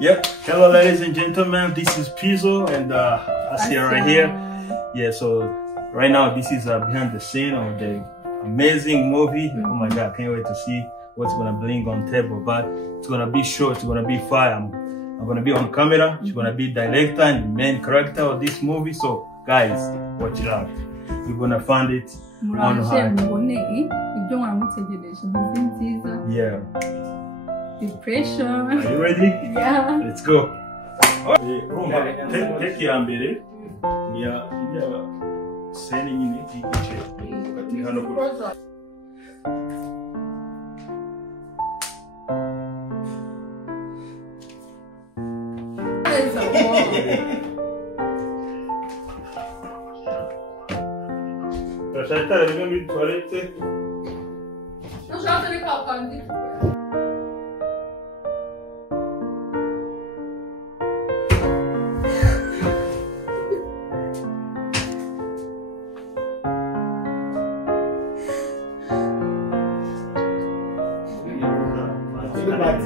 Yep. Hello, ladies and gentlemen. This is Pizzo, and I see her right here. Yeah. So right now, this is behind the scene of the amazing movie. Oh my God! Can't wait to see what's gonna bring on table. But it's gonna be short. It's gonna be fire. I'm gonna be on camera. She's gonna be director and the main character of this movie. So guys, watch it out. You're gonna find it on high. Yeah. Depression. Are you ready? Yeah. Let's go. Take your ambere. Yeah. Sending in it.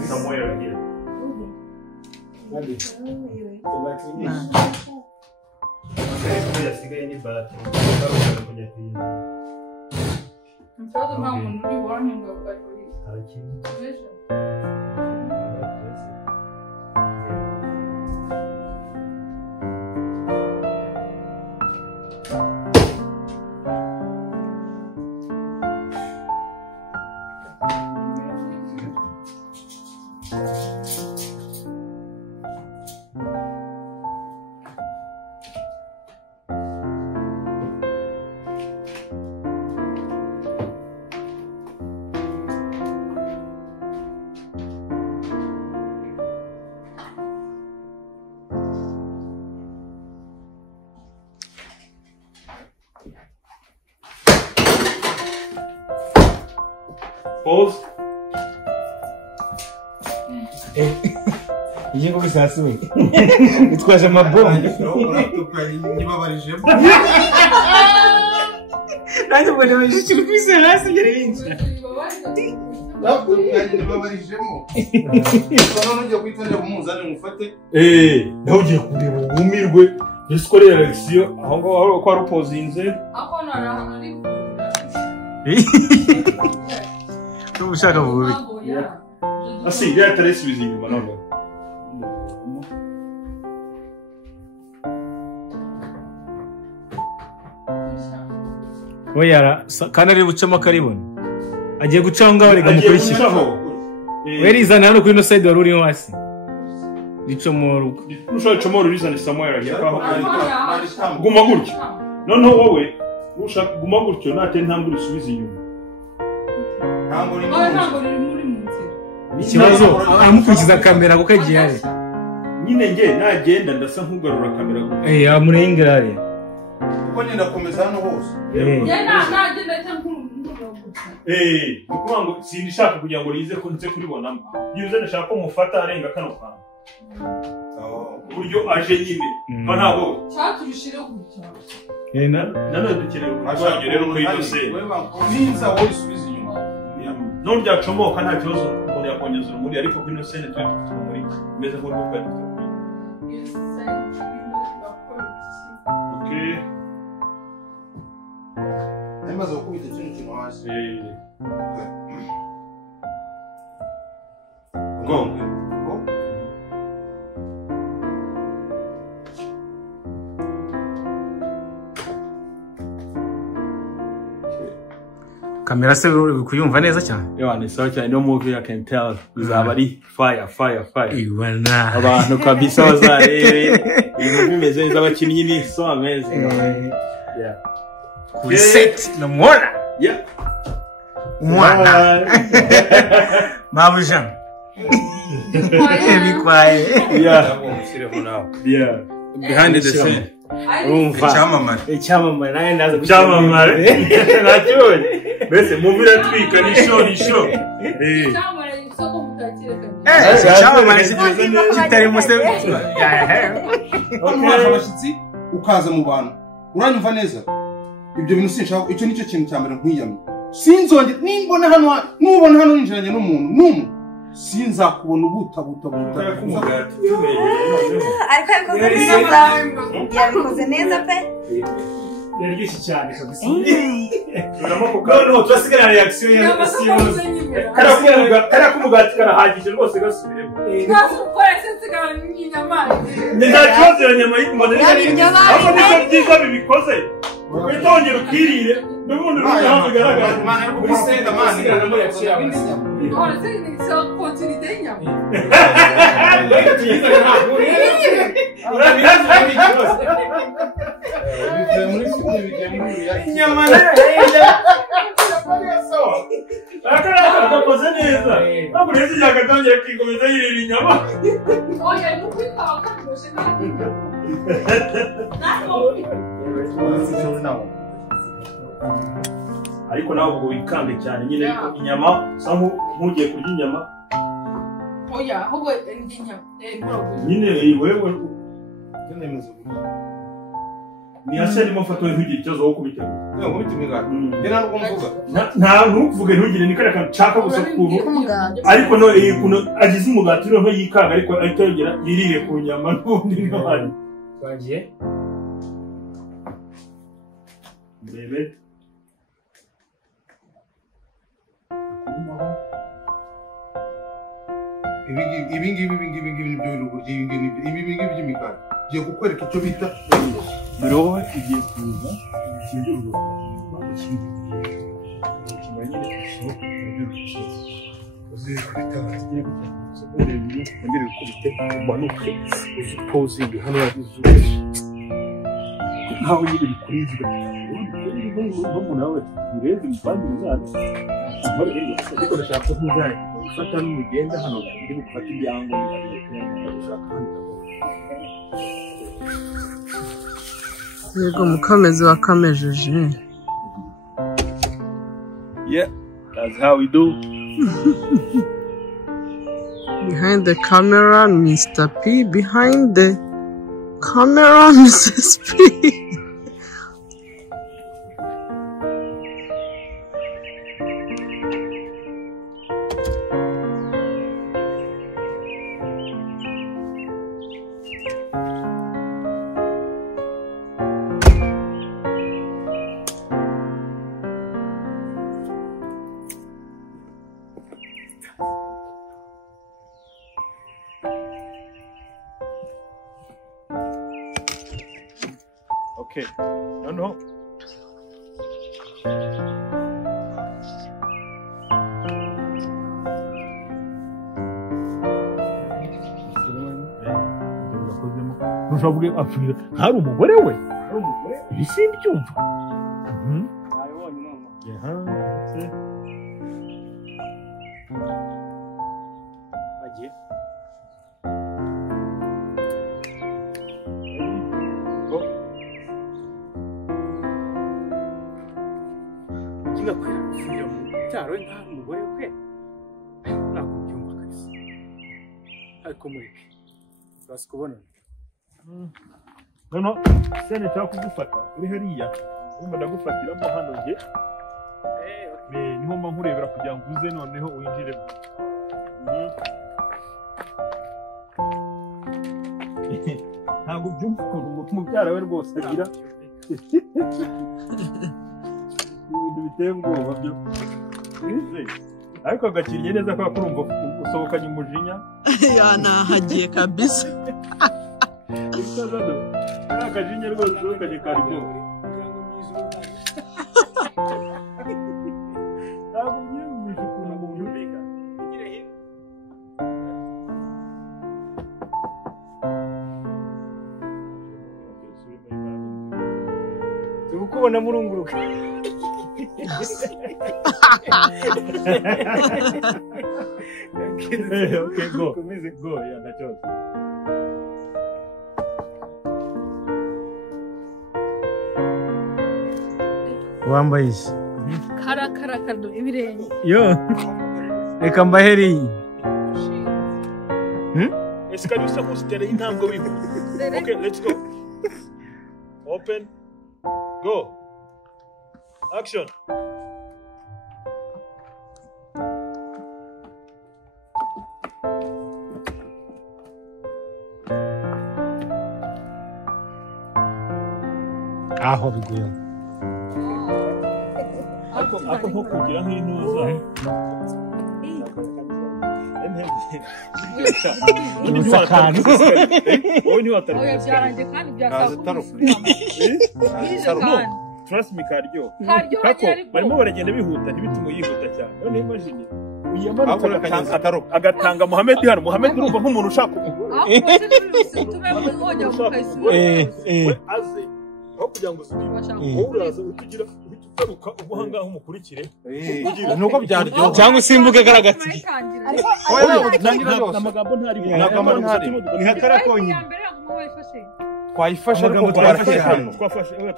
Somewhere here. Pause. Igiye ko bisasuye. Itwaje amabombe. Nanjye ubwo ndabaje kiri kwisera hasi ngere yinjira. Babarijemo. Sono nujya kwitondera umuzane mufate. Naho ugiye kureba ubumirwe. Dusukore election aho ngaho ko ari opozinze. Ako naraha ari. Ushaka vuba. Assim, deve ter esse vizinho, mas não. Oya, kana ari bucamo karibona. Agiye gucanga bari gamukurikira. Werizana hano kuri no side wari uri hasi. Licomoro. Ushaka comoro rizana Samuel agiye kaho. Guma gutyo. Noneho wowe ushaka guma gutyo nate ntambura isubiza inyuma. Ikibazo amukurikiza kamera kuko agiye ari. Nyine nge nagenda ndasa nkugarura kamera gusa. Amurengera ari. Kuko nyenda komeza hano hose. Nagenda cyangwa ukuvuga ngo sinishaka kugira ngo rize ko nze kuribonamo. Yuze ndashaka ko mufata arenga kano kantu. Buryo aje nyine. Ba nabo. Cyaturushire gutya. Nano dukeneye kurwanya rero muri dose. Ninza wowe isubiza inyuma. None byacomoka nta kibazo umuntu yakongeza urumuri ariko kuri no sene twe dufite urumuri meze nko rw'uko dufite. Okay. Nemaze gukubita ikintu hasi. Go. Kamera se uri kuyumva neza cyane. Yo, ni sawa cyane no movie I can tell izaba ari fire. Iwana. Abantu kabisa bazarebe. Ibintu bimeze neza abakinnyi ni so amazing. Yeah. Kuri set no mwana. Yeah. Mwana. Mabujan. Be quiet. Yeah. Behind the scene. Icyamamare naye ndaza kucyamamare. Nacyone. Bese movie ratwika ni show. cyamamare isoko mutakire. Icyamamare kitari muse. Umwaje abashitsi ukaza mu bantu. Uranyumva neza? Ibyo bintu sinshaka, icyo nicyo kintu cyambere nkwiyamye. Sinzonge nubona hano ninjiranye n'umuntu sinzakubona ubutabuta yabikoze neza pe yaryoshye cyane kabisa no turasigara reaction ya kariya k'umugati karahagije rwose gasubiremo nta kibazo iyo nyama y'ikumaze ahubwo nibyo byiza bibikoze witongera ukirire n'ubundi n'aho bigaragara kuri senda mani inyama gakoze neza ntabwo uretse igihe agatangira akikomeza yirira inyama ariko nawe ubwo wikange cyane nyine ariko inyama usa nk'ugiye kurya inyama oya ahubwo ndi inyama nyine wewe ni hasi arimo mfata ntugire ikibazo wo kubitegura nta ntuvuge ntugire ni kariya kantu nshaka gusa ukuntu ariko no ukuntu agize umugati rero yikanga ariko ahita yongera yirire ku nyama n'ubundi n'abandi twagiye mbebe ibi ngibi nibyo biruguti ibi ngibi by'imigati giye kukwereka icyo bita mbere wowe igiye kuza ikingirwa nkaho nyine bikurizwa umuntu nawe ureze umupangu muzana ariko ndashaka ko ntuzajya gufata n'urugenda hano uri gufata ibyangombwa yego mukamezi wakamejeje yeah that's how we do behind the camera Mr. P behind the camera Mrs. P okay no ntushavuge apfira hari umugore we ibi simbyumva agiye kigakwira gusubira mu cyaro nta umugore we ntabwo byumva kabisa ariko mureke basi kubonana noneho sene cyangwa kugufata uri hariya urumva ndagufatiramo hano nge niho mba nkurebera kugira ngo uze noneho winjiremo ntabwo byumva ukuntu umubyara we rwose agira ibintu biteye ubwoba byo ariko agakiriye neza ko urumva usohokanye umujinya yanahagiye kabisa akajinya rwose usohokanye karibyo ntabwo byiyumvisha ukuntu umuntu ubika turi kubona murunguruka okay, go. Go, yeah, that's all. wambaye iki kado ibirenge yo reka mbaheri Ese kari usa nk'usitera intambwe wihuta. Okay, let's go. Open. Go. Action. aho biguye ako nko kugira nk'intuza wowe ntiwatari trust me karyo kako barimo baragenda bihuta ntibitume yihuta cyane none imagine agatanga Mohamed hano Mohamed urumva nk'umuntu ushaka aze aho kugira ngo wowe uraza utugira uturuka ubuhanga umukurikire nuko byaryo cyangwa usimbuke garagatsiki amagambo ntari ni hakara konyi twayifasha ariko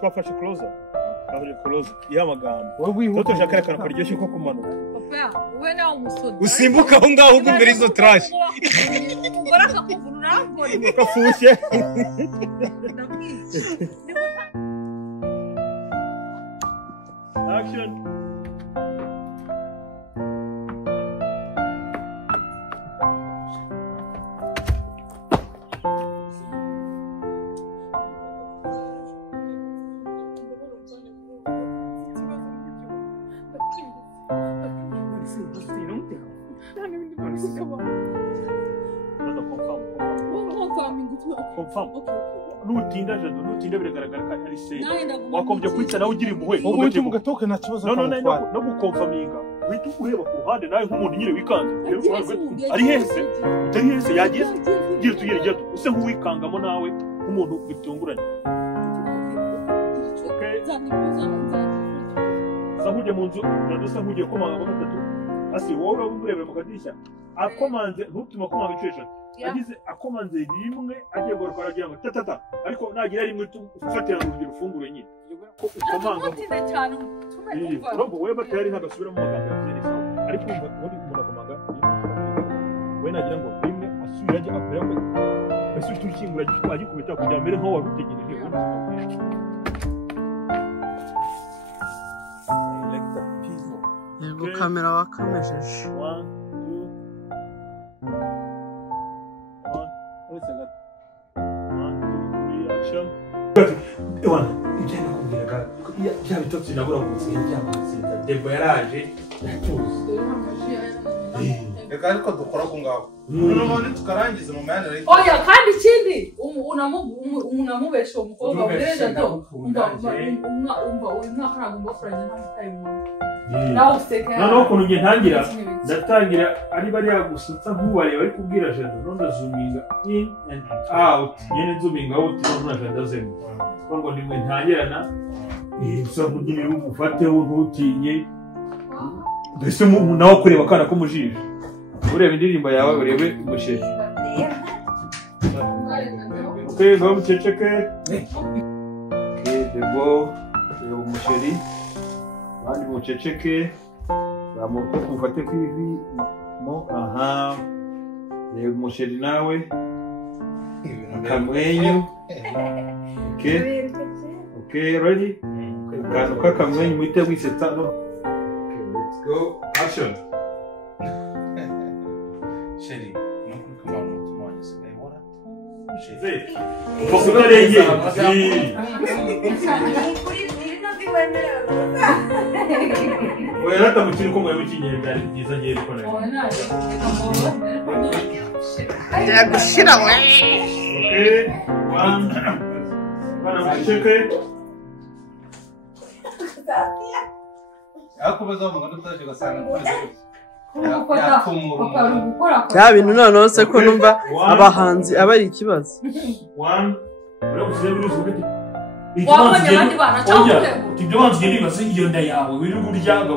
twafashe closer close y'amagambo wowe wihuta ushaka kana karyoshye ko kumanuka we nawe umusore usimbuka aho ngaho imbere y'izo trash ugora akakuvunura mbona kafushye action nutinda jado nutinda biragaragara ko ari se wakombye kwita nawe ugira impuhwe ubundi mugatoke nta kibazo no gukonfaminga wita ureba ku ruhande nawe nk'umuntu nyine wikanze ari hese utari hese yagiye gira tugire jado use nk'uwikangamo nawe nk'umuntu bitunguranye sahuje mu nzu nadusa nk'ugiye komanga gatatu asi wowe urebe mu kadirishya akomanze ntutuma komanga icesha agize akomanze rimwe agiye gorokora agira ngo tatata ariko nagira rimwe ufatira mu rugero ufungure nyine ko ukomanga urumva wewe batari ntagasubira mu magambo yabyereka ariko ubundi umuntu akomanga we nagira ngo rimwe asubira ajya akora ko bese turikingura agikubita kujya mbere nko warutegereje yego kamera wakamejeje bya bitotsi nabura mu nzira by'amatsinda debo yaraje yatuze reka ariko dukora ku ngaho none tukarangiza mu myanya rero oya kandi ikindi unamubesha umukobwa ureza do umva uyu mwaka ntabwo mbafuranye ntamutaye mu nawe useka noneho ukuntu ngiye ndatangira ari bariya gusutsa nk'ubareba ari kubwira jado none azuminga in and out nyine nzuminga out none jado zemo ngo nimwe ntangirana gusa kugira ngo ufateho ntutinye mbese nawe kureba akana ko mu jisho ureba indirimbo yawe urebe umusheri okay go muceceke okay debo reba umusheri abandi muceceke zamuka kumfate ku ivi mo aha reba umusheri nawe akamwenyu okay ready akantu k'akamwenyu muhite wisetsa no okay let's go action sheri nuko kama mutima wanjye sigaye wora tuje fokutarengeye oya natamukiri ko mwewe kinyenda ari byiza ngiye rikora yagushira we okay one bana muceceke yakomeza mu ngano tutaje gasanga bya bintu noneho se ko numva abahanzi aba ari ikibazo wabonye abandi bana cyangwa ibyo bantu ugenda bibaza iyo nda yawe wirirwa urya ugira ngo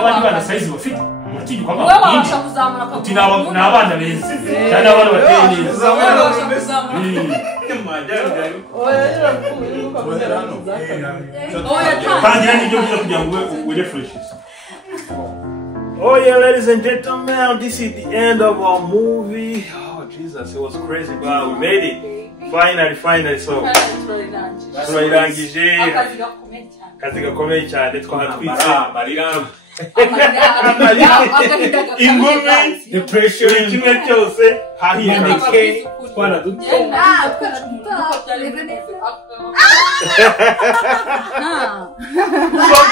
abandi bana sayizi bafite uratinyuka wowe wabasha kuzamura uti ni abana beza cyane abana bateye neza tangira n'ibyo byiza kugira ngo ube refreshes. Oh yeah, ladies and gentlemen, this is the end of our movie. Oh Jesus, it was crazy, but we made it. Finally, so turayirangije akazi gakomeye cyane twahatwitse ingumi depression kimwe cyose hahindeke Kwana duto. So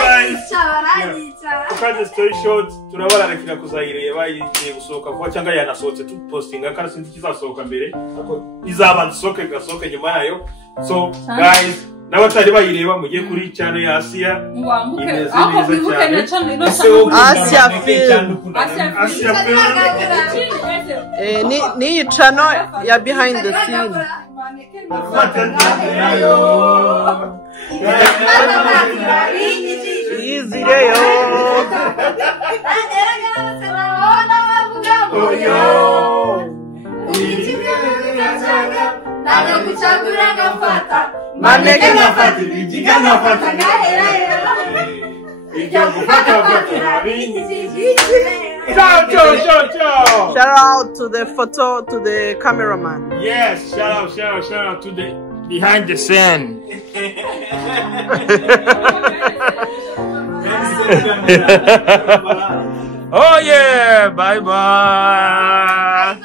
guys, to cut the story short, turabarakira kuzayireba igiye gusohoka vuba cyangwa yanasohotse tu postinga kandi sinzi kizasohoka mbere izaba nsoke gasohoke nyuma yayo. So guys, n'abatari bayireba mujye kuri channel ya Asia Asia Film. Ni channel ya behind the scene. Easy yo. Maneke ngafata bijiga ngafata Shout out to the cameraman. Yes, shout out to the behind the scene. Oh yeah, bye bye.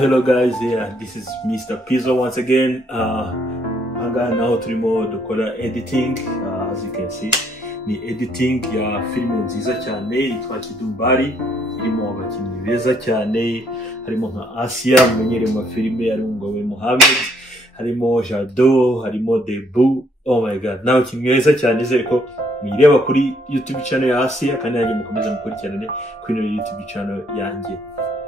Hello guys, yeah, this is Mr. Pizzo once again. Anga now turimo dukora editing, as you can see ni editing ya filime nziza cyane yitwa Kidumbari, irimo abakinnyi beza cyane, harimo nka Asia mumenyere mu filime, harimo Ngowe Mohamed, harimo Jado, harimo Debu. Oh my god, nawe kimweza cyane izere ko muyireba kuri YouTube channel ya Asia kandi yanjye mukomeza mukurikirane kuri YouTube channel yanjye.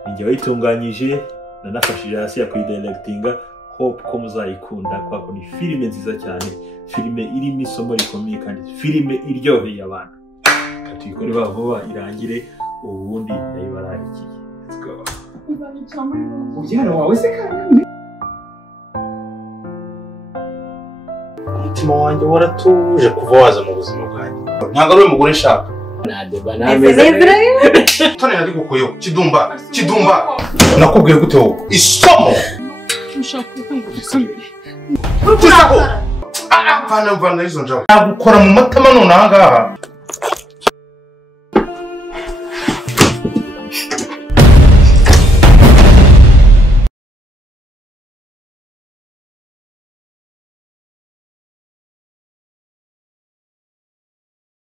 Ninjye wayitunganyije nanafashije Asia kuyidirectinga. Hope ko muzayikunda kwako ni filime nziza cyane, filime irimo isomo rikomeye kandi filime iryoheye abantu. Katuyikore vuba irangire ubundi ndayibaragiye. Let's go. Ujyana wawe se kandi. Umutima wanjye waratuje kuva waza mu buzima bwanjye. Ntabwo ari umugore nshaka. Tone yari gukoyo Kidumba nakubwiye gute wowe isomo ushaka kwumvise mbere vana izo njabo nagukora mu matama none aha ngaha